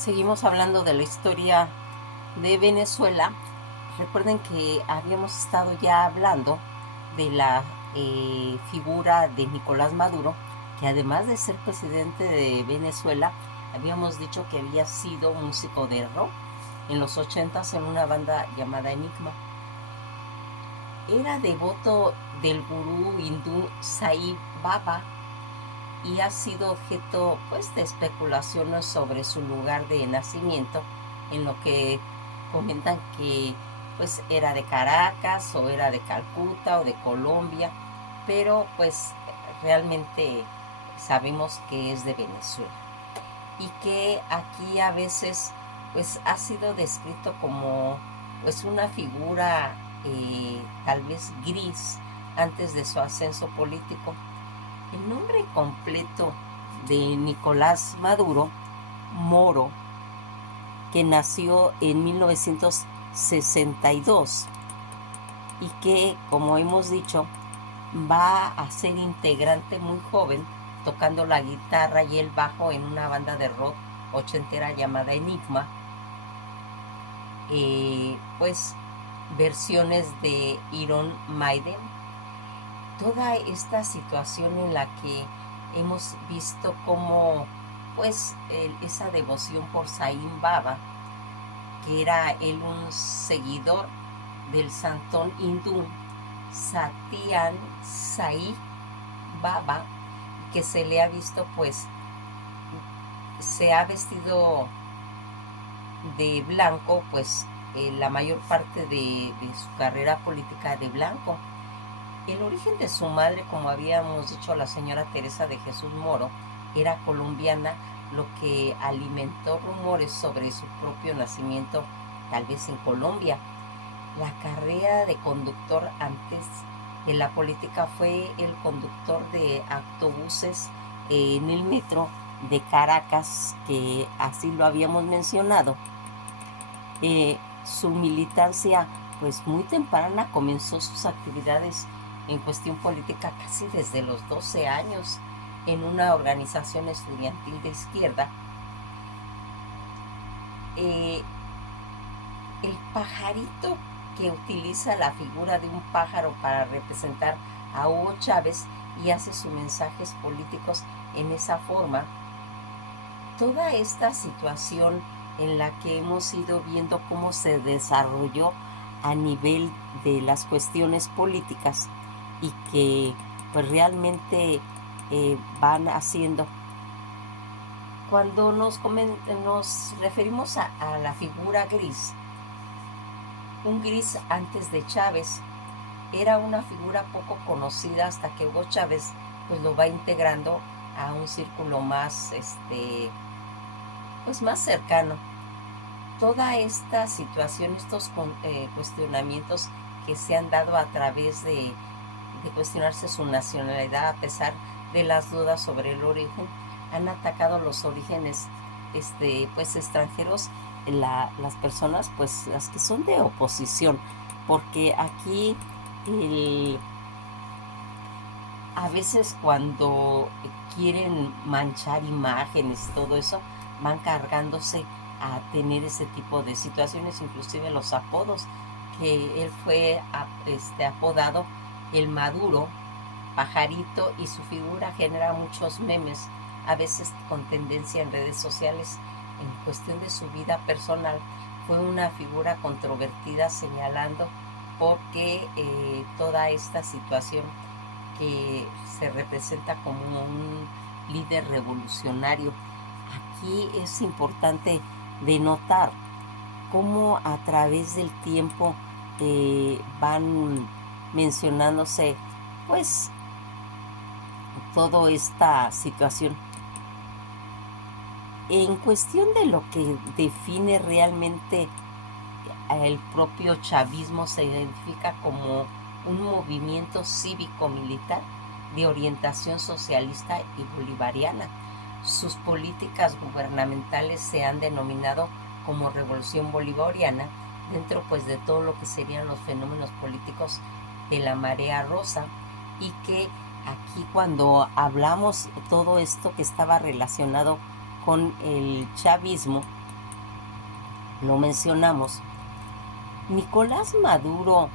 Seguimos hablando de la historia de Venezuela. Recuerden que habíamos estado ya hablando de la figura de Nicolás Maduro, que además de ser presidente de Venezuela, habíamos dicho que había sido músico de rock en los 80s en una banda llamada Enigma. Era devoto del gurú hindú Sai Baba y ha sido objeto pues de especulaciones sobre su lugar de nacimiento, en lo que comentan que pues era de Caracas o era de Calcuta o de Colombia, pero pues realmente sabemos que es de Venezuela y que aquí a veces pues ha sido descrito como pues una figura tal vez gris antes de su ascenso político. El nombre completo de Nicolás Maduro Moro, que nació en 1962 y que, como hemos dicho, va a ser integrante muy joven tocando la guitarra y el bajo en una banda de rock ochentera llamada Enigma, pues versiones de Iron Maiden. Toda esta situación en la que hemos visto cómo pues esa devoción por Saín Baba, que era él un seguidor del santón hindú Satyan Sai Baba, que se le ha visto pues se ha vestido de blanco pues la mayor parte de su carrera política de blanco. El origen de su madre, como habíamos dicho, la señora Teresa de Jesús Moro, era colombiana, lo que alimentó rumores sobre su propio nacimiento, tal vez en Colombia. La carrera de conductor antes de la política fue el conductor de autobuses en el metro de Caracas, que así lo habíamos mencionado. Su militancia, pues muy temprana, comenzó sus actividades en cuestión política casi desde los 12 años en una organización estudiantil de izquierda. Eh, el pajarito que utiliza la figura de un pájaro para representar a Hugo Chávez y hace sus mensajes políticos en esa forma. Toda esta situación en la que hemos ido viendo cómo se desarrolló a nivel de las cuestiones políticas y que pues realmente van haciendo. Cuando nos referimos a la figura gris, un gris antes de Chávez era una figura poco conocida hasta que Hugo Chávez pues lo va integrando a un círculo más pues más cercano. Toda esta situación, estos cuestionamientos que se han dado a través de cuestionarse su nacionalidad a pesar de las dudas sobre el origen, han atacado los orígenes pues extranjeros, las personas pues las que son de oposición, porque aquí a veces cuando quieren manchar imágenes y todo eso, van cargándose a tener ese tipo de situaciones, inclusive los apodos, que él fue apodado el Maduro, pajarito, y su figura genera muchos memes, a veces con tendencia en redes sociales. En cuestión de su vida personal, fue una figura controvertida, señalando porque toda esta situación que se representa como un líder revolucionario. Aquí es importante denotar cómo a través del tiempo van mencionándose pues toda esta situación. En cuestión de lo que define realmente el propio chavismo, se identifica como un movimiento cívico-militar de orientación socialista y bolivariana. Sus políticas gubernamentales se han denominado como revolución bolivariana, dentro pues de todo lo que serían los fenómenos políticos de la marea rosa, y que aquí cuando hablamos todo esto que estaba relacionado con el chavismo, lo mencionamos. Nicolás Maduro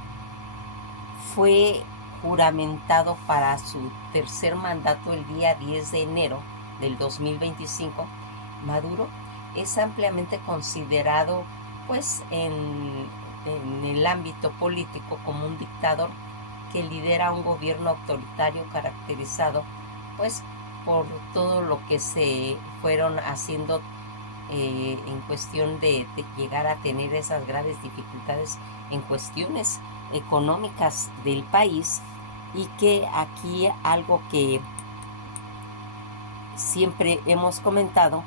fue juramentado para su tercer mandato el día 10 de enero del 2025. Maduro es ampliamente considerado, pues, en el ámbito político como un dictador que lidera un gobierno autoritario caracterizado, pues, por todo lo que se fueron haciendo en cuestión de llegar a tener esas graves dificultades en cuestiones económicas del país, y que aquí algo que siempre hemos comentado,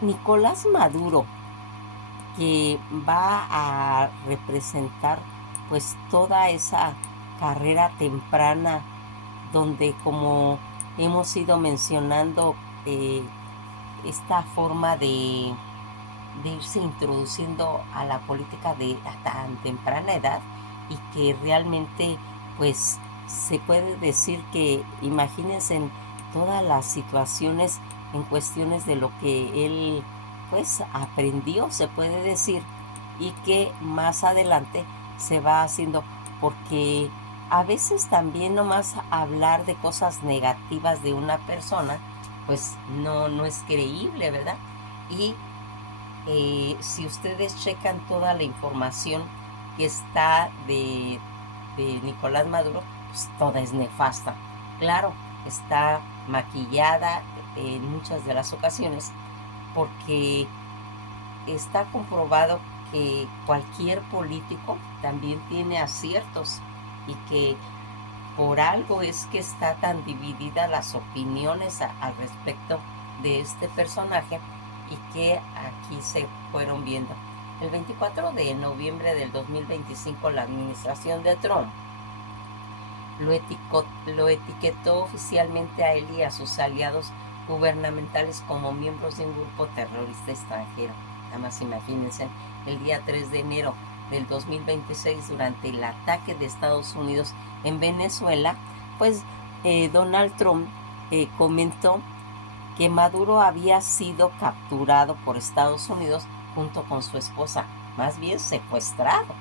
Nicolás Maduro, que va a representar pues toda esa carrera temprana donde, como hemos ido mencionando, esta forma de irse introduciendo a la política de a tan temprana edad, y que realmente pues se puede decir que, imagínense, en todas las situaciones en cuestiones de lo que él pues aprendió, se puede decir, y que más adelante se va haciendo, porque a veces también nomás hablar de cosas negativas de una persona pues no es creíble, ¿verdad? Y si ustedes checan toda la información que está de Nicolás Maduro, pues toda es nefasta. Claro, está maquillada en muchas de las ocasiones, porque está comprobado que cualquier político también tiene aciertos, y que por algo es que está tan dividida las opiniones al respecto de este personaje, y que aquí se fueron viendo. El 24 de noviembre del 2025, la administración de Trump lo etiquetó oficialmente a él y a sus aliados gubernamentales como miembros de un grupo terrorista extranjero. Nada más imagínense, el día 3 de enero del 2026, durante el ataque de Estados Unidos en Venezuela, pues Donald Trump comentó que Maduro había sido capturado por Estados Unidos junto con su esposa, más bien secuestrado.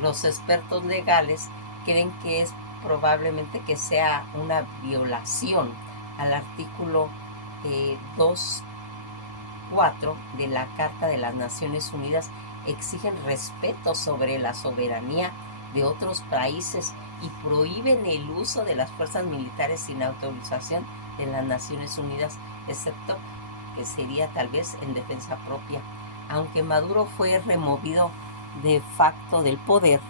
Los expertos legales creen que es probablemente que sea una violación al artículo 2.4 de la Carta de las Naciones Unidas. Exigen respeto sobre la soberanía de otros países y prohíben el uso de las fuerzas militares sin autorización de las Naciones Unidas, excepto que sería tal vez en defensa propia. Aunque Maduro fue removido de facto del poder,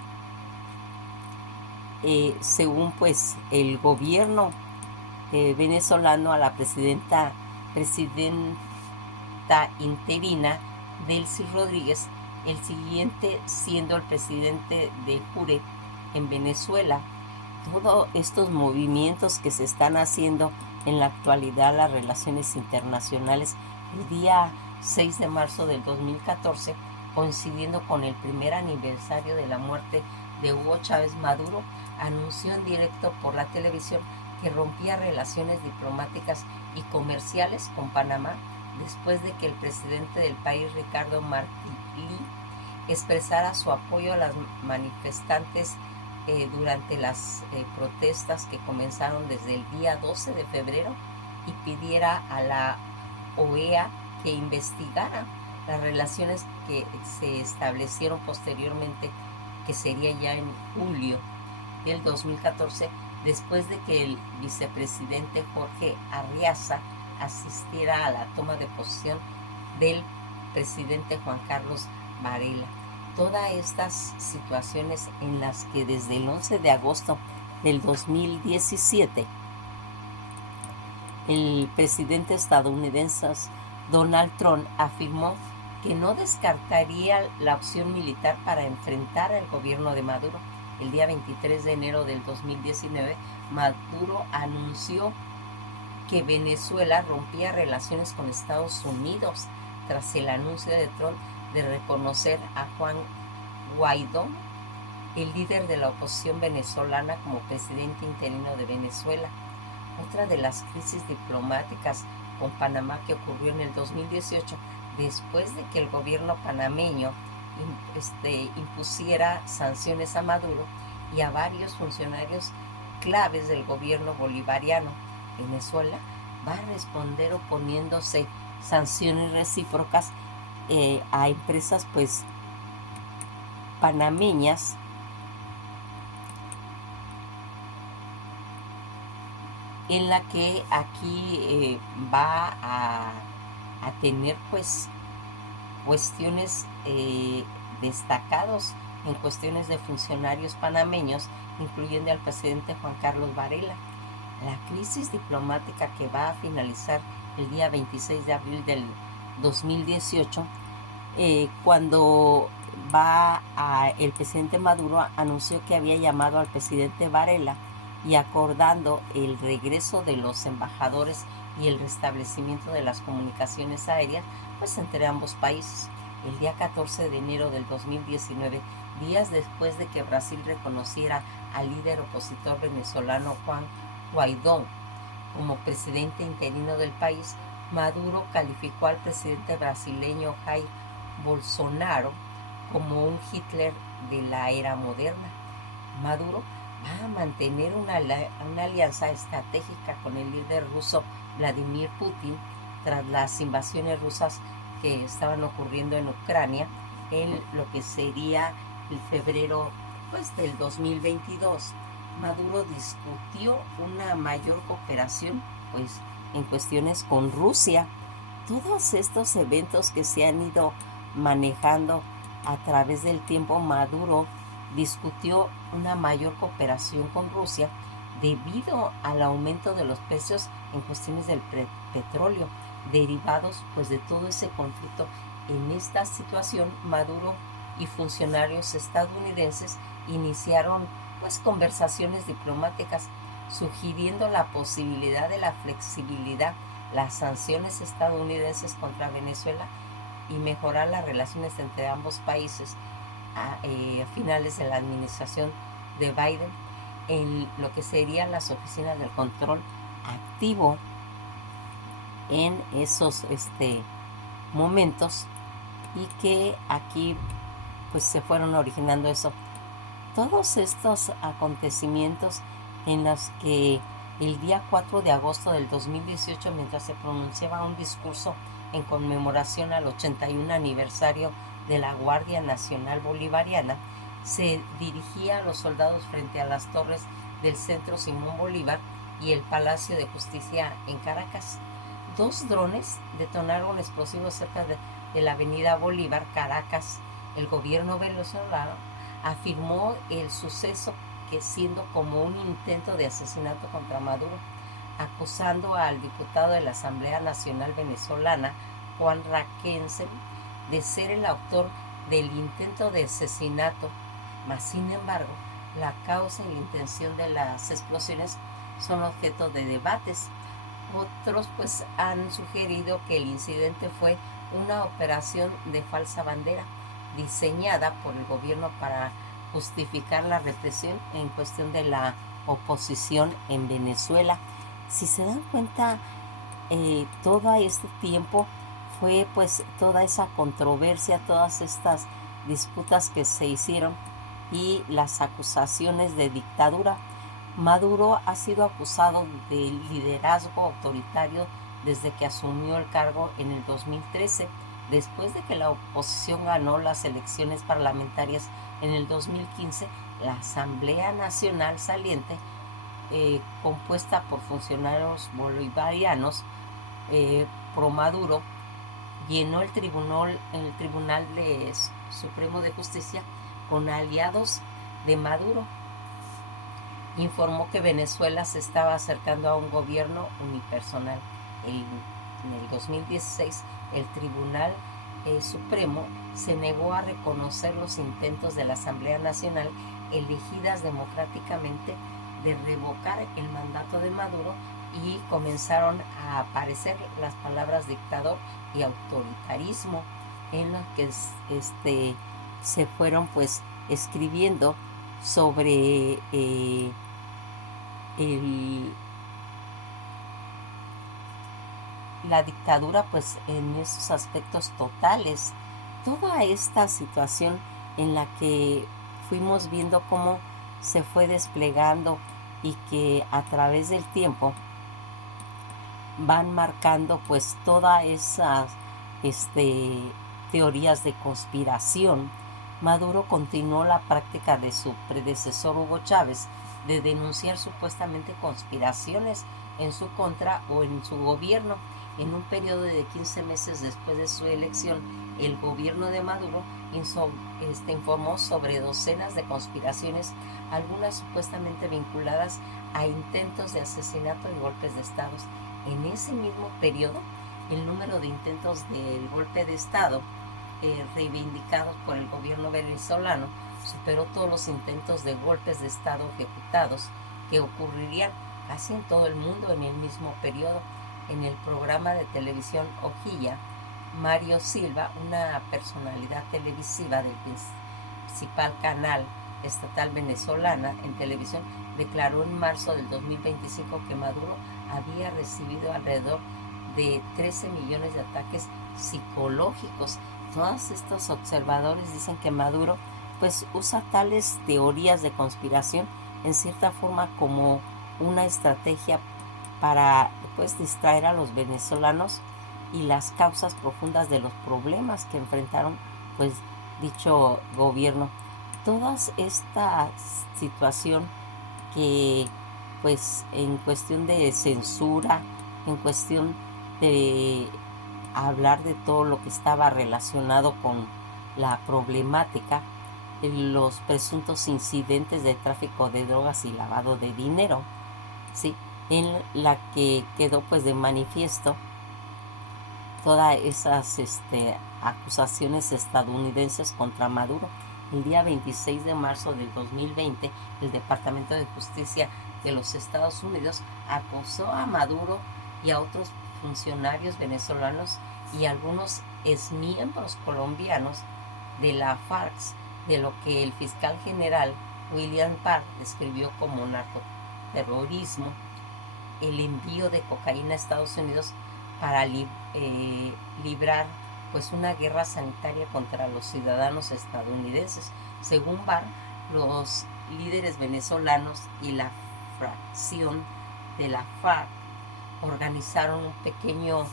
según pues el gobierno venezolano, a la presidenta interina Delcy Rodríguez, el siguiente siendo el presidente de Jure en Venezuela. Todos estos movimientos que se están haciendo en la actualidad, las relaciones internacionales, el día 6 de marzo del 2014, coincidiendo con el primer aniversario de la muerte de Hugo Chávez, Maduro anunció en directo por la televisión que rompía relaciones diplomáticas y comerciales con Panamá, después de que el presidente del país, Ricardo Martinelli, expresara su apoyo a las manifestantes durante las protestas que comenzaron desde el día 12 de febrero, y pidiera a la OEA que investigara las relaciones que se establecieron posteriormente, que sería ya en julio del 2014, después de que el vicepresidente Jorge Arreaza asistiera a la toma de posesión del presidente Juan Carlos Varela. Todas estas situaciones en las que desde el 11 de agosto del 2017 el presidente estadounidense Donald Trump afirmó que no descartaría la opción militar para enfrentar al gobierno de Maduro. El día 23 de enero del 2019, Maduro anunció que Venezuela rompía relaciones con Estados Unidos tras el anuncio de Trump de reconocer a Juan Guaidó, el líder de la oposición venezolana, como presidente interino de Venezuela. Otra de las crisis diplomáticas con Panamá, que ocurrió en el 2018 después de que el gobierno panameño impusiera sanciones a Maduro y a varios funcionarios claves del gobierno bolivariano. Venezuela va a responder oponiéndose sanciones recíprocas a empresas pues panameñas en la que aquí va a tener pues cuestiones destacados en cuestiones de funcionarios panameños, incluyendo al presidente Juan Carlos Varela. La crisis diplomática que va a finalizar el día 26 de abril del 2018, cuando el presidente Maduro anunció que había llamado al presidente Varela y acordando el regreso de los embajadores y el restablecimiento de las comunicaciones aéreas pues entre ambos países. El día 14 de enero del 2019, días después de que Brasil reconociera al líder opositor venezolano Juan Guaidó como presidente interino del país, Maduro calificó al presidente brasileño Jair Bolsonaro como un Hitler de la era moderna. Maduro va a mantener una alianza estratégica con el líder ruso Vladimir Putin tras las invasiones rusas que estaban ocurriendo en Ucrania en lo que sería el febrero pues, del 2022. Maduro discutió una mayor cooperación pues, en cuestiones con Rusia. Todos estos eventos que se han ido manejando a través del tiempo, Maduro discutió una mayor cooperación con Rusia debido al aumento de los precios en cuestiones del petróleo derivados pues de todo ese conflicto. En esta situación, Maduro y funcionarios estadounidenses iniciaron pues conversaciones diplomáticas sugiriendo la posibilidad de la flexibilidad, las sanciones estadounidenses contra Venezuela y mejorar las relaciones entre ambos países a finales de la administración de Biden en lo que serían las oficinas del control activo en esos momentos, y que aquí pues se fueron originando eso. Todos estos acontecimientos en los que el día 4 de agosto del 2018, mientras se pronunciaba un discurso en conmemoración al 81 aniversario de la Guardia Nacional Bolivariana, se dirigía a los soldados frente a las torres del Centro Simón Bolívar y el Palacio de Justicia en Caracas. 2 drones detonaron explosivos cerca de la avenida Bolívar, Caracas. El gobierno venezolano afirmó el suceso que siendo como un intento de asesinato contra Maduro, acusando al diputado de la Asamblea Nacional Venezolana, Juan Raquense, de ser el autor del intento de asesinato. Mas, sin embargo, la causa y la intención de las explosiones son objeto de debates. Otros pues han sugerido que el incidente fue una operación de falsa bandera diseñada por el gobierno para justificar la represión en cuestión de la oposición en Venezuela. Si se dan cuenta, todo este tiempo fue pues toda esa controversia, todas estas disputas que se hicieron y las acusaciones de dictadura. Maduro ha sido acusado de liderazgo autoritario desde que asumió el cargo en el 2013, después de que la oposición ganó las elecciones parlamentarias en el 2015. La Asamblea Nacional saliente, compuesta por funcionarios bolivarianos pro Maduro, llenó el Tribunal Supremo de Justicia con aliados de Maduro. Informó que Venezuela se estaba acercando a un gobierno unipersonal. En el 2016, el Tribunal Supremo se negó a reconocer los intentos de la Asamblea Nacional, elegidas democráticamente, de revocar el mandato de Maduro, y comenzaron a aparecer las palabras dictador y autoritarismo en las que se fueron pues escribiendo sobre la dictadura pues en esos aspectos totales. Toda esta situación en la que fuimos viendo cómo se fue desplegando y que a través del tiempo van marcando pues todas esas teorías de conspiración. Maduro continuó la práctica de su predecesor Hugo Chávez de denunciar supuestamente conspiraciones en su contra o en su gobierno. En un periodo de 15 meses después de su elección, el gobierno de Maduro informó sobre docenas de conspiraciones, algunas supuestamente vinculadas a intentos de asesinato y golpes de Estado. En ese mismo periodo, el número de intentos del golpe de Estado reivindicados por el gobierno venezolano superó todos los intentos de golpes de Estado ejecutados que ocurrirían casi en todo el mundo en el mismo periodo. En el programa de televisión Hojilla, Mario Silva, una personalidad televisiva del principal canal estatal venezolana en televisión, declaró en marzo del 2025 que Maduro había recibido alrededor de 13 millones de ataques psicológicos. Todos estos observadores dicen que Maduro pues usa tales teorías de conspiración en cierta forma como una estrategia para pues distraer a los venezolanos y las causas profundas de los problemas que enfrentaron pues dicho gobierno. Toda esta situación que pues en cuestión de censura, en cuestión de hablar de todo lo que estaba relacionado con la problemática, los presuntos incidentes de tráfico de drogas y lavado de dinero, ¿sí? En la que quedó pues de manifiesto todas esas acusaciones estadounidenses contra Maduro. El día 26 de marzo del 2020, el Departamento de Justicia de los Estados Unidos acusó a Maduro y a otros funcionarios venezolanos y algunos exmiembros colombianos de la FARC de lo que el fiscal general William Barr describió como narcoterrorismo, el envío de cocaína a Estados Unidos para librar pues una guerra sanitaria contra los ciudadanos estadounidenses. Según Barr, los líderes venezolanos y la fracción de la FARC organizaron un pequeño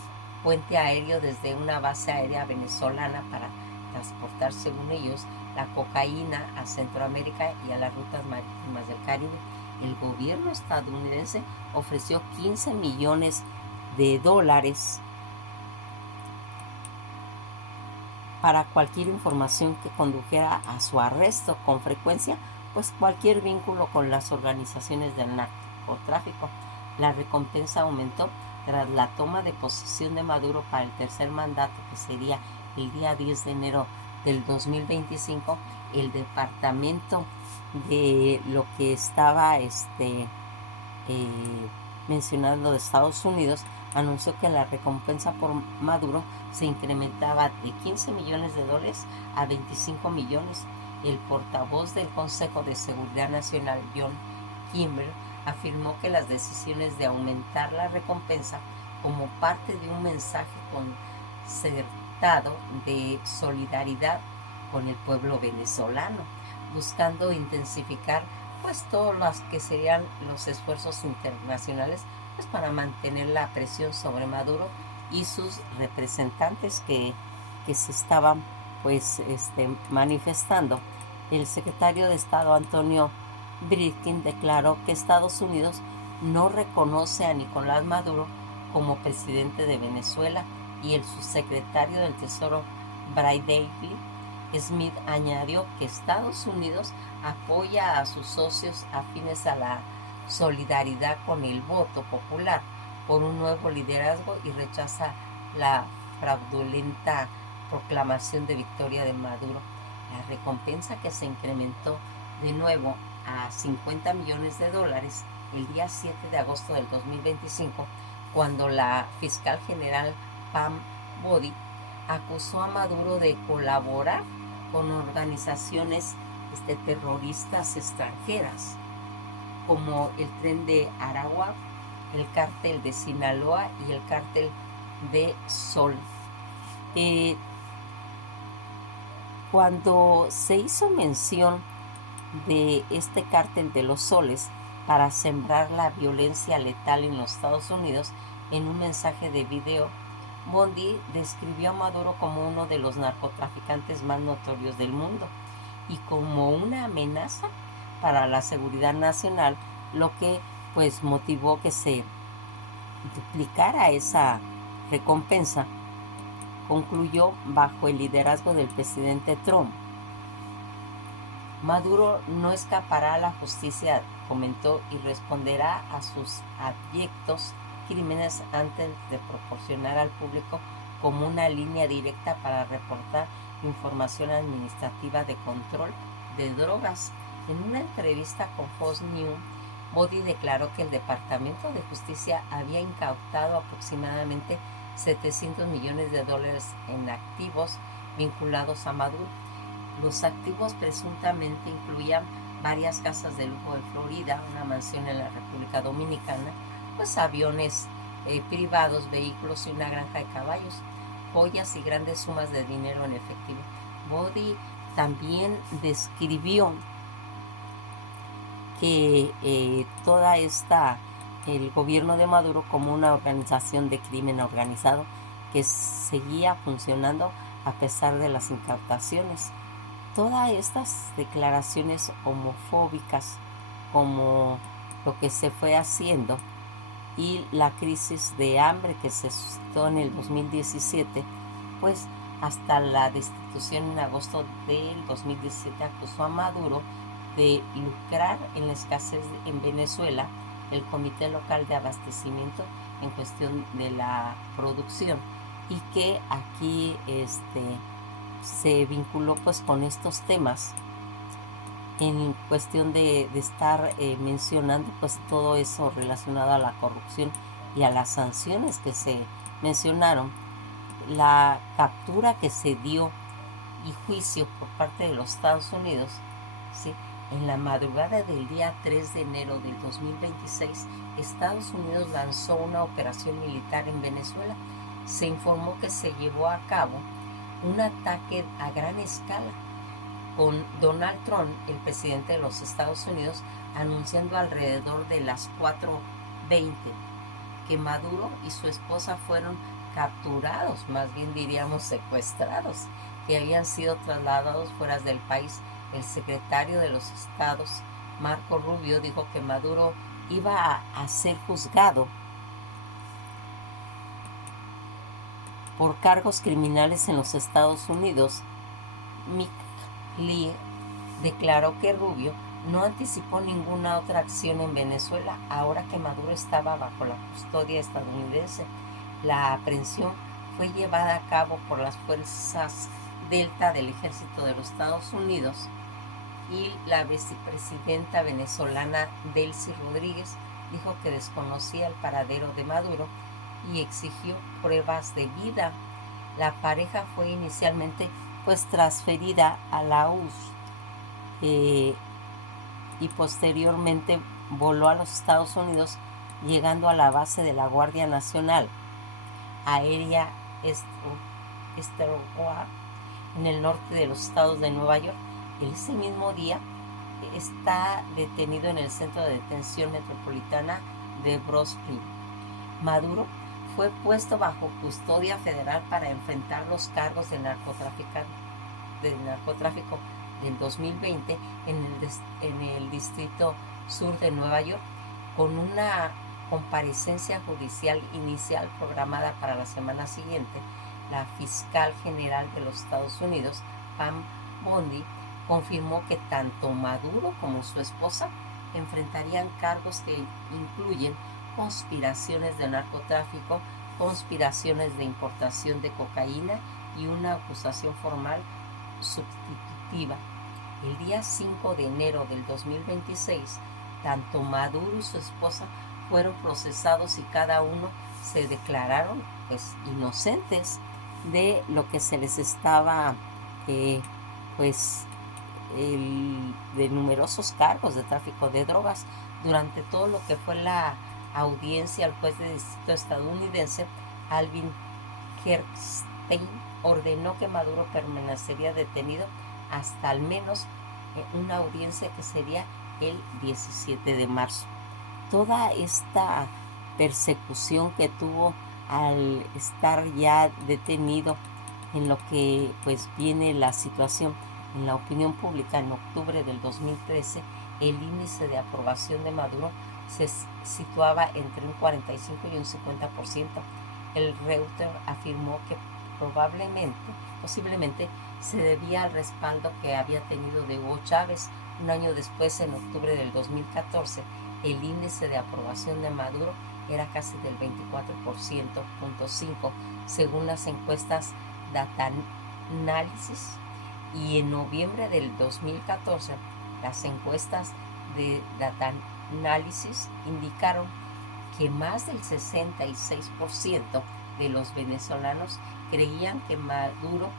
puente aéreo desde una base aérea venezolana para transportar, según ellos, la cocaína a Centroamérica y a las rutas marítimas del Caribe. El gobierno estadounidense ofreció 15 millones de dólares para cualquier información que condujera a su arresto. Con frecuencia, pues cualquier vínculo con las organizaciones del narcotráfico. La recompensa aumentó tras la toma de posesión de Maduro para el tercer mandato, que sería el día 10 de enero del 2025. El departamento de lo que estaba mencionando de Estados Unidos anunció que la recompensa por Maduro se incrementaba de 15 millones de dólares a 25 millones. El portavoz del Consejo de Seguridad Nacional, John Kimber, afirmó que las decisiones de aumentar la recompensa como parte de un mensaje concertado de solidaridad con el pueblo venezolano, buscando intensificar pues todos los que serían los esfuerzos internacionales pues para mantener la presión sobre Maduro y sus representantes que se estaban pues manifestando. El secretario de Estado Antonio Blinken declaró que Estados Unidos no reconoce a Nicolás Maduro como presidente de Venezuela, y el subsecretario del Tesoro Bradley Smith añadió que Estados Unidos apoya a sus socios afines a la solidaridad con el voto popular por un nuevo liderazgo y rechaza la fraudulenta proclamación de victoria de Maduro. La recompensa, que se incrementó de nuevo a 50 millones de dólares el día 7 de agosto del 2025, cuando la fiscal general Pam Bondi acusó a Maduro de colaborar con organizaciones terroristas extranjeras como el Tren de Aragua, el Cártel de Sinaloa y el Cártel de sol. Cuando se hizo mención de este cártel de los soles para sembrar la violencia letal en los Estados Unidos, en un mensaje de video, Bondi describió a Maduro como uno de los narcotraficantes más notorios del mundo y como una amenaza para la seguridad nacional, lo que pues motivó que se duplicara esa recompensa. Concluyó bajo el liderazgo del presidente Trump. Maduro no escapará a la justicia, comentó, y responderá a sus abyectos crímenes antes de proporcionar al público como una línea directa para reportar información administrativa de control de drogas. En una entrevista con Fox News, Bondi declaró que el Departamento de Justicia había incautado aproximadamente $700 millones en activos vinculados a Maduro. Los activos presuntamente incluían varias casas de lujo en Florida, una mansión en la República Dominicana, pues aviones privados, vehículos y una granja de caballos, joyas y grandes sumas de dinero en efectivo. Bondi también describió que el gobierno de Maduro como una organización de crimen organizado que seguía funcionando a pesar de las incautaciones. Todas estas declaraciones homofóbicas, como lo que se fue haciendo, y la crisis de hambre que se suscitó en el 2017, pues hasta la destitución en agosto del 2017 acusó a Maduro de lucrar en la escasez en Venezuela. El Comité Local de Abastecimiento en cuestión de la producción, y que aquí se vinculó pues con estos temas en cuestión de estar mencionando pues todo eso relacionado a la corrupción y a las sanciones que se mencionaron, la captura que se dio y juicio por parte de los Estados Unidos, ¿sí? En la madrugada del día 3 de enero del 2026, Estados Unidos lanzó una operación militar en Venezuela. Se informó que se llevó a cabo un ataque a gran escala, con Donald Trump, el presidente de los Estados Unidos, anunciando alrededor de las 4:20 que Maduro y su esposa fueron capturados, más bien diríamos secuestrados, que habían sido trasladados fuera del país. El secretario de los Estados, Marco Rubio, dijo que Maduro iba a ser juzgado por cargos criminales en los Estados Unidos. Mick Lee declaró que Rubio no anticipó ninguna otra acción en Venezuela ahora que Maduro estaba bajo la custodia estadounidense. La aprehensión fue llevada a cabo por las fuerzas Delta del Ejército de los Estados Unidos, y la vicepresidenta venezolana Delcy Rodríguez dijo que desconocía el paradero de Maduro y exigió pruebas de vida. La pareja fue inicialmente pues transferida a la URSS y posteriormente voló a los Estados Unidos, llegando a la base de la Guardia Nacional Aérea Stillwater en el norte de los estados de Nueva York. Ese mismo día está detenido en el centro de detención metropolitana de Brooklyn. Maduro fue puesto bajo custodia federal para enfrentar los cargos de narcotráfico del 2020 en el Distrito Sur de Nueva York, con una comparecencia judicial inicial programada para la semana siguiente. La fiscal general de los Estados Unidos, Pam Bondi, confirmó que tanto Maduro como su esposa enfrentarían cargos que incluyen conspiraciones de narcotráfico, conspiraciones de importación de cocaína y una acusación formal sustitutiva. El día 5 de enero del 2026, tanto Maduro y su esposa fueron procesados y cada uno se declararon pues inocentes de lo que se les estaba de numerosos cargos de tráfico de drogas. Durante todo lo que fue la audiencia al juez de distrito estadounidense, Alvin Gerstein ordenó que Maduro permanecería detenido hasta al menos una audiencia que sería el 17 de marzo. Toda esta persecución que tuvo al estar ya detenido, en lo que pues viene la situación en la opinión pública en octubre del 2013, el índice de aprobación de Maduro se situaba entre un 45 y un 50%. El Reuters afirmó que posiblemente, se debía al respaldo que había tenido de Hugo Chávez. Un año después, en octubre del 2014, el índice de aprobación de Maduro era casi del 24.5%, según las encuestas Data Analysis. Y en noviembre del 2014, las encuestas de Data Analysis indicaron que más del 66% de los venezolanos creían que Maduro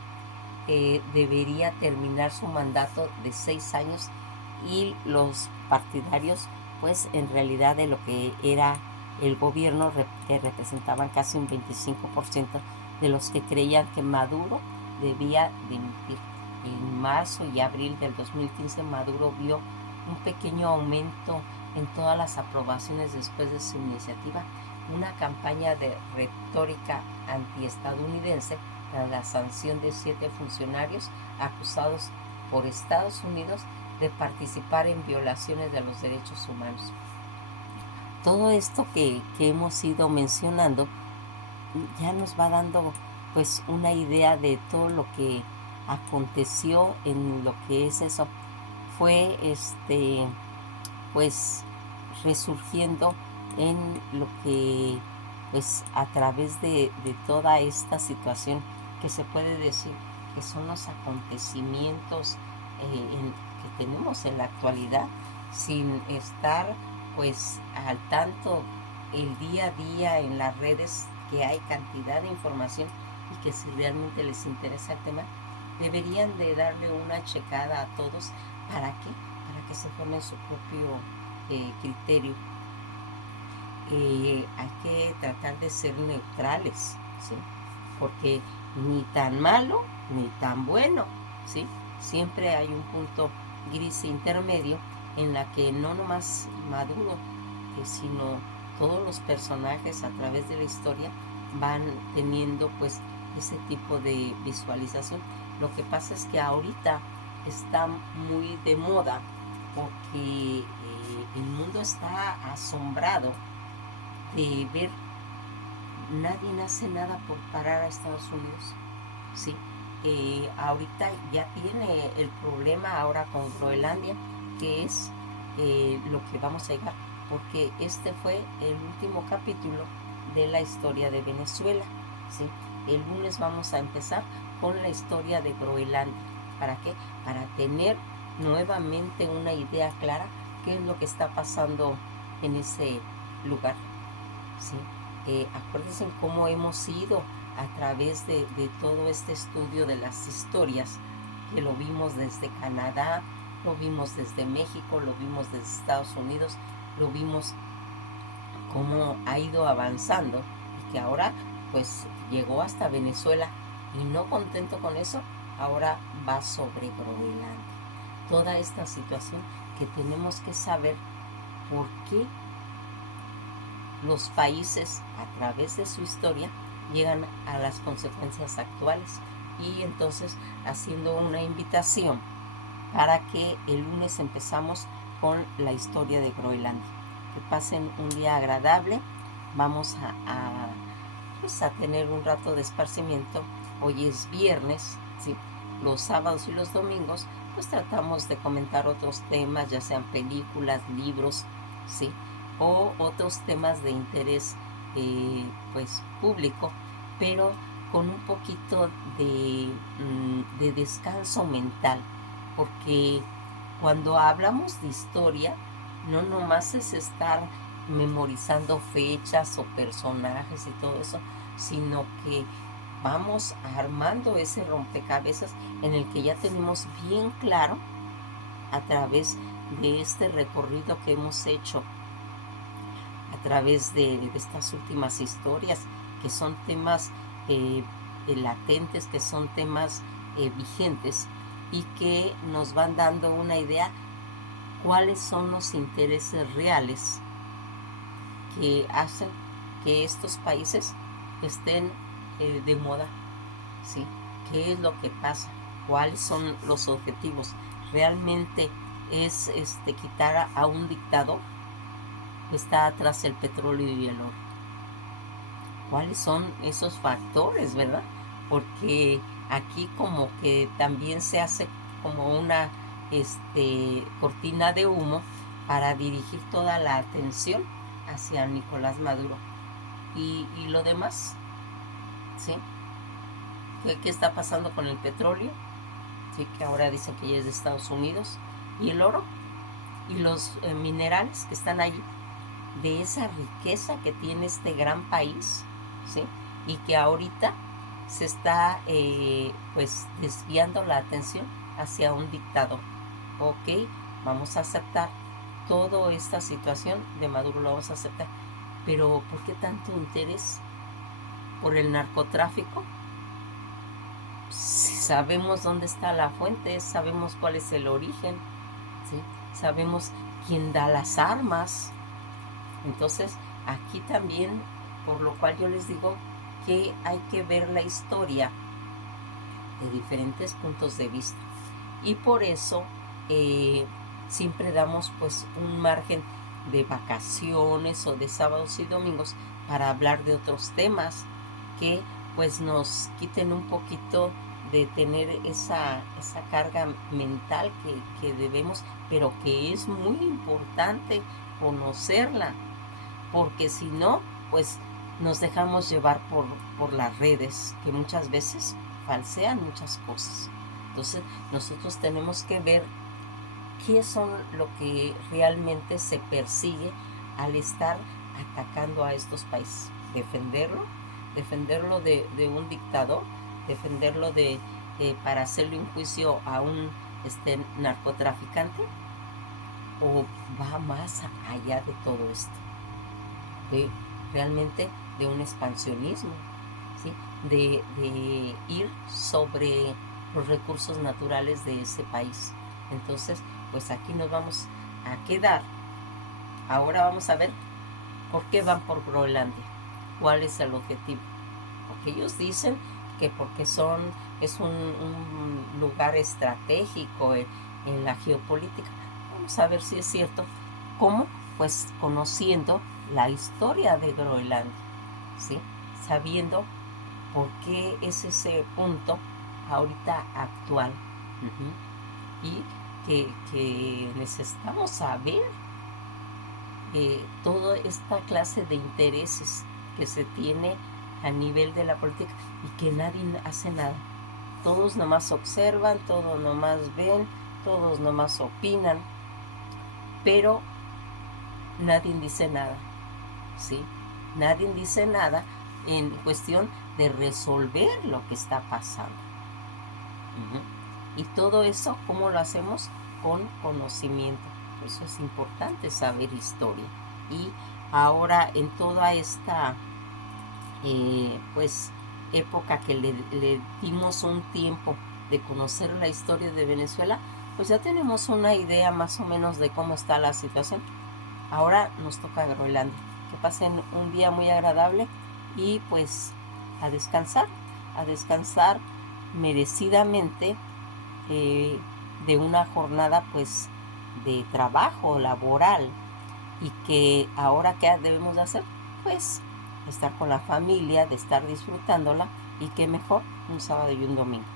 debería terminar su mandato de 6 años, y los partidarios pues en realidad de lo que era el gobierno, que representaban casi un 25% de los que creían que Maduro debía dimitir. En marzo y abril del 2015 Maduro vio un pequeño aumento en todas las aprobaciones después de su iniciativa, una campaña de retórica antiestadounidense para la sanción de 7 funcionarios acusados por Estados Unidos de participar en violaciones de los derechos humanos. Todo esto que hemos ido mencionando ya nos va dando pues una idea de todo lo que aconteció en lo que es eso. Fue pues resurgiendo en lo que pues a través de toda esta situación que se puede decir que son los acontecimientos que tenemos en la actualidad, sin estar pues al tanto el día a día en las redes, que hay cantidad de información, y que si realmente les interesa el tema deberían de darle una checada a todos. ¿Para qué? Para que se formen su propio criterio. Hay que tratar de ser neutrales, ¿sí? Porque ni tan malo ni tan bueno, ¿sí? Siempre hay un punto gris intermedio en la que no nomás Maduro, sino todos los personajes a través de la historia van teniendo pues ese tipo de visualización. Lo que pasa es que ahorita está muy de moda porque el mundo está asombrado de ver, nadie hace nada por parar a Estados Unidos, ¿sí? Ahorita ya tiene el problema ahora con Groenlandia, que es lo que vamos a llegar, porque este fue el último capítulo de la historia de Venezuela, ¿sí? El lunes vamos a empezar con la historia de Groenlandia. ¿Para qué? Para tener nuevamente una idea clara qué es lo que está pasando en ese lugar, ¿sí? Acuérdense cómo hemos ido a través de todo este estudio de las historias, que lo vimos desde Canadá, lo vimos desde México, lo vimos desde Estados Unidos, lo vimos cómo ha ido avanzando, y que ahora pues llegó hasta Venezuela, y no contento con eso, ahora va sobre Groenlandia. Toda esta situación que tenemos que saber por qué los países a través de su historia llegan a las consecuencias actuales, y entonces haciendo una invitación para que el lunes empezamos con la historia de Groenlandia. Que pasen un día agradable. Vamos pues a tener un rato de esparcimiento. Hoy es viernes, ¿sí? Los sábados y los domingos pues tratamos de comentar otros temas, ya sean películas, libros, ¿sí? O otros temas de interés pues público, pero con un poquito de descanso mental, porque cuando hablamos de historia no nomás es estar memorizando fechas o personajes y todo eso, sino que vamos armando ese rompecabezas en el que ya tenemos bien claro, a través de este recorrido que hemos hecho a través de estas últimas historias, que son temas latentes, que son temas vigentes y que nos van dando una idea cuáles son los intereses reales que hacen que estos países estén de moda, ¿sí? ¿Qué es lo que pasa? ¿Cuáles son los objetivos? ¿Realmente es quitar a un dictador? ¿Está atrás el petróleo y el oro? ¿Cuáles son esos factores, verdad? Porque aquí como que también se hace como una cortina de humo para dirigir toda la atención hacia Nicolás Maduro. Y lo demás, ¿sí? ¿Qué está pasando con el petróleo? ¿Sí? Que ahora dicen que ya es de Estados Unidos. Y el oro y los minerales que están allí, de esa riqueza que tiene este gran país, ¿sí? Y que ahorita se está pues desviando la atención hacia un dictador. Ok, vamos a aceptar toda esta situación de Maduro, lo vamos a aceptar, pero ¿por qué tanto interés por el narcotráfico? Si sabemos dónde está la fuente, sabemos cuál es el origen, ¿sí? Sabemos quién da las armas. Entonces, aquí también, por lo cual yo les digo que hay que ver la historia de diferentes puntos de vista. Y por eso siempre damos pues un margen de vacaciones o de sábados y domingos para hablar de otros temas que pues nos quiten un poquito de tener esa carga mental que debemos, pero que es muy importante conocerla, porque si no, pues nos dejamos llevar por las redes, que muchas veces falsean muchas cosas. Entonces nosotros tenemos que ver qué son lo que realmente se persigue al estar atacando a estos países. Defenderlo de un dictador, defenderlo para hacerle un juicio a un narcotraficante, o va más allá de todo esto, de realmente de un expansionismo, ¿sí? de ir sobre los recursos naturales de ese país. Entonces, pues aquí nos vamos a quedar. Ahora vamos a ver por qué van por Groenlandia, cuál es el objetivo. Porque ellos dicen que porque es un lugar estratégico en la geopolítica. Vamos a ver si es cierto. ¿Cómo? Pues conociendo la historia de Groenlandia, ¿sí? Sabiendo por qué es ese punto ahorita actual. Y que necesitamos saber toda esta clase de intereses que se tiene a nivel de la política y que nadie hace nada. Todos nomás observan, todos nomás ven, todos nomás opinan, pero nadie dice nada, ¿sí? Nadie dice nada en cuestión de resolver lo que está pasando. Y todo eso, ¿cómo lo hacemos? Con conocimiento. Por eso es importante saber historia. Y ahora en toda esta pues época que le dimos un tiempo de conocer la historia de Venezuela, pues ya tenemos una idea más o menos de cómo está la situación. Ahora nos toca Groenlandia. Que pasen un día muy agradable y pues a descansar merecidamente de una jornada pues de trabajo laboral, y que ahora ¿qué debemos de hacer? Pues estar con la familia, de estar disfrutándola, y qué mejor un sábado y un domingo.